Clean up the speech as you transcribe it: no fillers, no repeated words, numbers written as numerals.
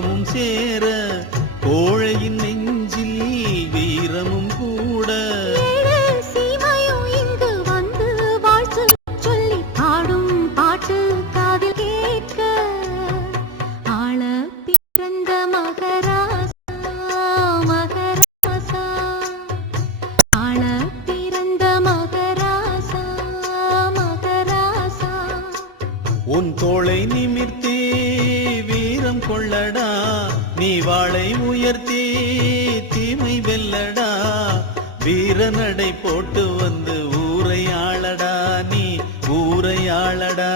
இன்பமும் சேர கோழையின் நெஞ்சில் வீரமும் கூட. இங்கு வந்து வாழ்த்து சொல்லி பாடும் பாட்டு காதில் கேட்க ஆள பிறந்த மகராசா மகராசா ஆள பிறந்த மகராசா மகராசா. உன் தோளை நிமிர்த்தே வீரம் கொள்ளடா, நீ வாளை உயர்த்தே தீமை வெல்லடா. வீரநடை போட்டு வந்து ஊரை ஆளடா, நீ ஊரை ஆளடா.